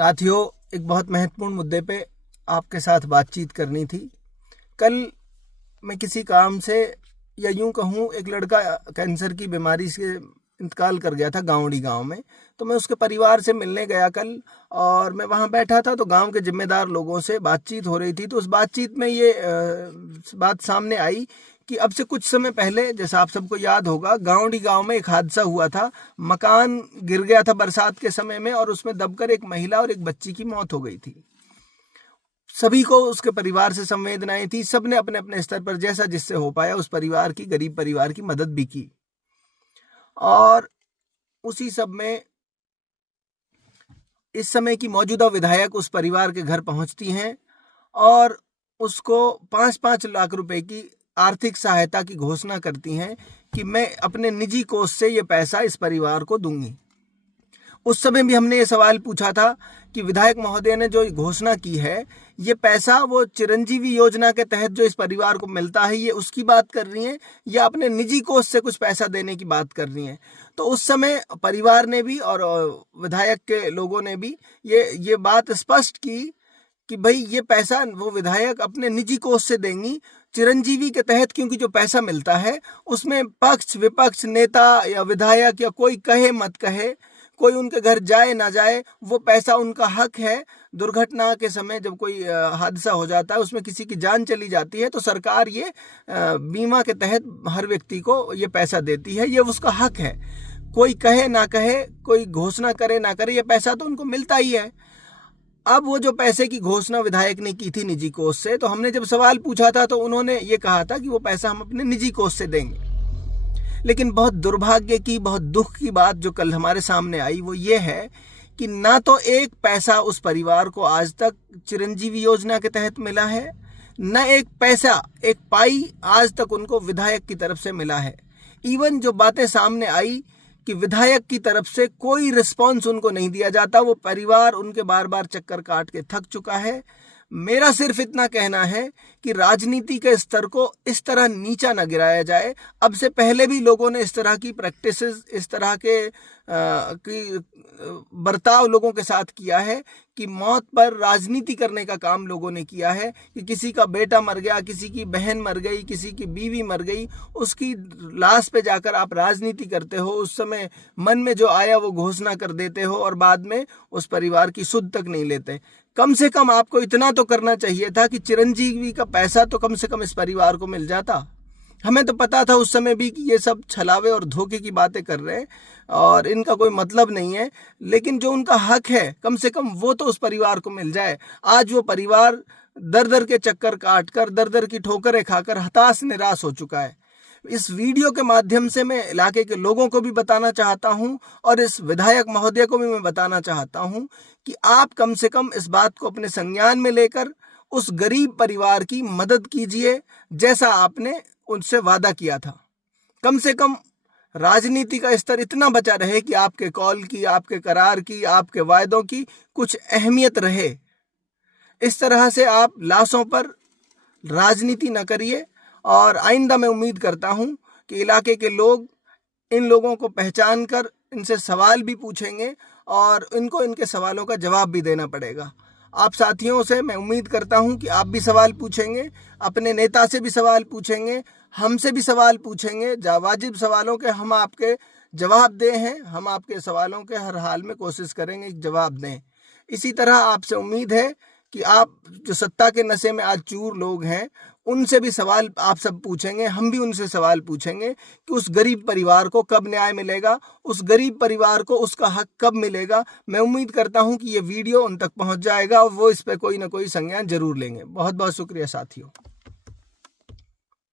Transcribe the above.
साथियों, एक बहुत महत्वपूर्ण मुद्दे पे आपके साथ बातचीत करनी थी। कल मैं किसी काम से, या यूं कहूं, एक लड़का कैंसर की बीमारी से इंतकाल कर गया था गाँवड़ी गांव में। तो मैं उसके परिवार से मिलने गया कल, और मैं वहां बैठा था तो गांव के जिम्मेदार लोगों से बातचीत हो रही थी। तो उस बातचीत में ये बात सामने आई कि अब से कुछ समय पहले, जैसा आप सबको याद होगा, गाँवड़ी गांव में एक हादसा हुआ था। मकान गिर गया था बरसात के समय में, और उसमें दबकर एक महिला और एक बच्ची की मौत हो गई थी। सभी को उसके परिवार से संवेदनाएं थी। सबने अपने अपने स्तर पर जैसा जिससे हो पाया उस परिवार की, गरीब परिवार की मदद भी की। और उसी सब में इस समय की मौजूदा विधायक उस परिवार के घर पहुंचती हैं और उसको 5-5 लाख रुपए की आर्थिक सहायता की घोषणा करती हैं कि मैं अपने निजी कोष से ये पैसा इस परिवार को दूंगी। उस समय भी हमने ये सवाल पूछा था कि विधायक महोदय ने जो घोषणा की है, ये पैसा वो चिरंजीवी योजना के तहत जो इस परिवार को मिलता है, ये उसकी बात कर रही हैं या अपने निजी कोष से कुछ पैसा देने की बात कर रही हैं। तो उस समय परिवार ने भी और विधायक के लोगों ने भी ये बात स्पष्ट की कि भाई ये पैसा वो विधायक अपने निजी कोष से देंगी चिरंजीवी के तहत, क्योंकि जो पैसा मिलता है उसमें पक्ष विपक्ष, नेता या विधायक या कोई कहे मत कहे, कोई उनके घर जाए ना जाए, वो पैसा उनका हक है। दुर्घटना के समय जब कोई हादसा हो जाता है, उसमें किसी की जान चली जाती है, तो सरकार ये बीमा के तहत हर व्यक्ति को ये पैसा देती है। ये उसका हक है। कोई कहे ना कहे, कोई घोषणा करे ना करे, ये पैसा तो उनको मिलता ही है। अब वो जो पैसे की घोषणा विधायक ने की थी निजी कोष से, तो हमने जब सवाल पूछा था तो उन्होंने ये कहा था कि वो पैसा हम अपने निजी कोष से देंगे। लेकिन बहुत दुर्भाग्य की, बहुत दुख की बात जो कल हमारे सामने आई वो ये है कि ना तो एक पैसा उस परिवार को आज तक चिरंजीवी योजना के तहत मिला है, न एक पैसा, एक पाई आज तक उनको विधायक की तरफ से मिला है। इवन जो बातें सामने आई कि विधायक की तरफ से कोई रिस्पॉन्स उनको नहीं दिया जाता, वो परिवार उनके बार बार चक्कर काट के थक चुका है। मेरा सिर्फ इतना कहना है कि राजनीति के स्तर को इस तरह नीचा न गिराया जाए। अब से पहले भी लोगों ने इस तरह की प्रैक्टिसेस, इस तरह के बर्ताव लोगों के साथ किया है कि मौत पर राजनीति करने का काम लोगों ने किया है कि किसी का बेटा मर गया, किसी की बहन मर गई, किसी की बीवी मर गई, उसकी लाश पे जाकर आप राजनीति करते हो। उस समय मन में जो आया वो घोषणा कर देते हो और बाद में उस परिवार की सुध तक नहीं लेते। कम से कम आपको इतना तो करना चाहिए था कि चिरंजीवी का पैसा तो कम से कम इस परिवार को मिल जाता। हमें तो पता था उस समय भी कि ये सब छलावे और धोखे की बातें कर रहे हैं और इनका कोई मतलब नहीं है, लेकिन जो उनका हक है कम से कम वो तो उस परिवार को मिल जाए। आज वो परिवार दर दर के चक्कर काटकर, दर दर की ठोकरें खाकर हताश निराश हो चुका है। इस वीडियो के माध्यम से मैं इलाके के लोगों को भी बताना चाहता हूं और इस विधायक महोदय को भी मैं बताना चाहता हूं कि आप कम से कम इस बात को अपने संज्ञान में लेकर उस गरीब परिवार की मदद कीजिए, जैसा आपने उनसे वादा किया था। कम से कम राजनीति का स्तर इतना बचा रहे कि आपके कॉल की, आपके करार की, आपके वायदों की कुछ अहमियत रहे। इस तरह से आप लाशों पर राजनीति न करिए। और आइंदा मैं उम्मीद करता हूं कि इलाके के लोग इन लोगों को पहचान कर इनसे सवाल भी पूछेंगे और इनको इनके सवालों का जवाब भी देना पड़ेगा। आप साथियों से मैं उम्मीद करता हूं कि आप भी सवाल पूछेंगे, अपने नेता से भी सवाल पूछेंगे, हमसे भी सवाल पूछेंगे। वाजिब सवालों के हम आपके जवाब दे हैं। हम आपके सवालों के हर हाल में कोशिश करेंगे जवाब दें। इसी तरह आपसे उम्मीद है कि आप जो सत्ता के नशे में आज चूर लोग हैं, उनसे भी सवाल आप सब पूछेंगे, हम भी उनसे सवाल पूछेंगे कि उस गरीब परिवार को कब न्याय मिलेगा, उस गरीब परिवार को उसका हक कब मिलेगा। मैं उम्मीद करता हूं कि ये वीडियो उन तक पहुंच जाएगा और वो इस पर कोई ना कोई संज्ञान जरूर लेंगे। बहुत बहुत शुक्रिया साथियों।